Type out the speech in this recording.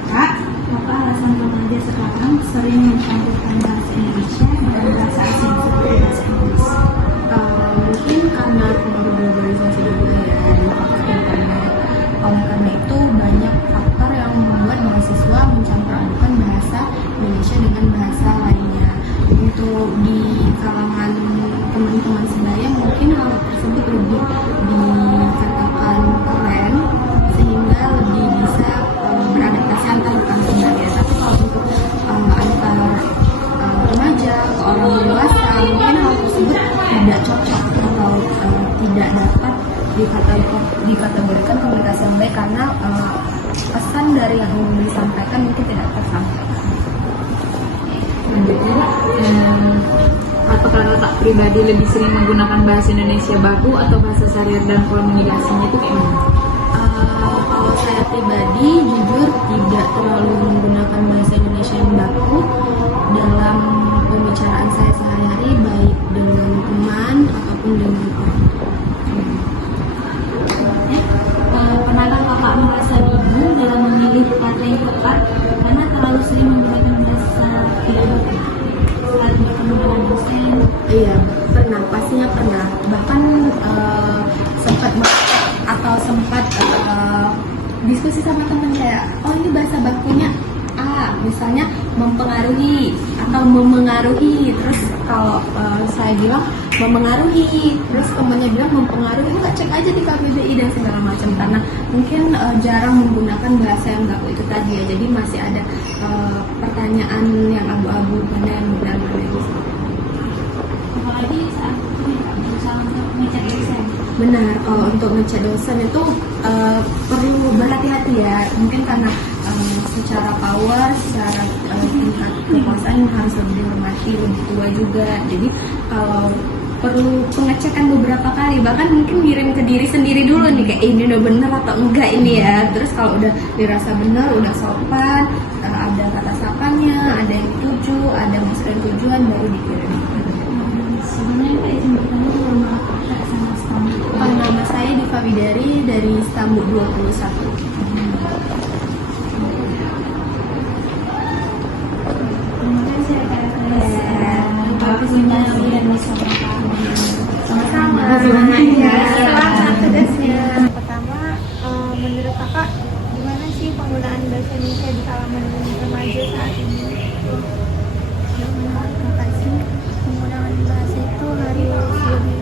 kakak, apa alasan remaja sekarang sering mencampurkan bahasa Indonesia dan bahasa asing seperti bahasa Inggris? Mungkin karena pengaruh globalisasi juga ya dan faktor internet. Oleh karena itu banyak faktor yang membuat mahasiswa mencampur-adukan bahasa Indonesia dengan bahasa lainnya. Untuk di kalangan teman-teman sebaya mungkin hal tersebut lebih dikatakan keren sehingga lebih bisa beradaptasi antar rekan sebaya. Tapi kalau untuk antar remaja ke orang dewasa mungkin hal tersebut tidak cocok atau tidak dapat dikategorikan komunikasi yang baik karena pesan dari yang ingin disampaikan mungkin tidak tersampaikan. Apakah kakak pribadi lebih sering menggunakan bahasa Indonesia baku atau bahasa sehari-hari dan komunikasinya itu kayak gimana? Kalau saya pribadi jujur tidak terlalu menggunakan bahasa Indonesia yang baku dalam pembicaraan saya sehari-hari baik dengan teman ataupun dengan orang. Pernahkah kakak merasa bingung dalam memilih kata yang tepat karena terlalu sering menggunakan bahasa tidak baku saat bertemu dengan dosen? Iya, pernah, pastinya pernah. Bahkan sempat diskusi sama teman kayak, oh ini bahasa bakunya A, misalnya mempengaruhi atau memengaruhi. Terus kalau saya bilang memengaruhi, terus temannya bilang mempengaruhi, enggak, cek aja di KBBI dan segala macam. Karena mungkin jarang menggunakan bahasa yang baku itu tadi ya, jadi masih ada pertanyaan yang abu-abu mana yang benar mana yang salah. Apalagi saat berusaha untuk ngecek dosen. Benar, kalau untuk ngecek dosen itu perlu berhati-hati ya. Mungkin karena secara power, secara tingkat kekuasaan harus lebih dihormati, lebih tua juga. Jadi kalau perlu pengecekan beberapa kali, bahkan mungkin ngirim ke diri sendiri dulu nih kayak ini udah bener atau enggak ini ya. Terus kalau udah dirasa bener, udah sopan, ada kata sapanya, ada yang dituju, ada maksud dan tujuan, baru dikirim. Sebenarnya Kak izin bertanya nama kakak sama Stambu. Nama saya Diva Widari dari Stambu 21. Terima kasih ya Kak Kesempatan dan masyarakat. Sama-sama. Selamat tugasnya. Pertama, menurut kakak gimana sih penggunaan bahasa Indonesia di kalangan remaja saat ini? Menurut kakak sih penggunaan bahasa itu harus lebih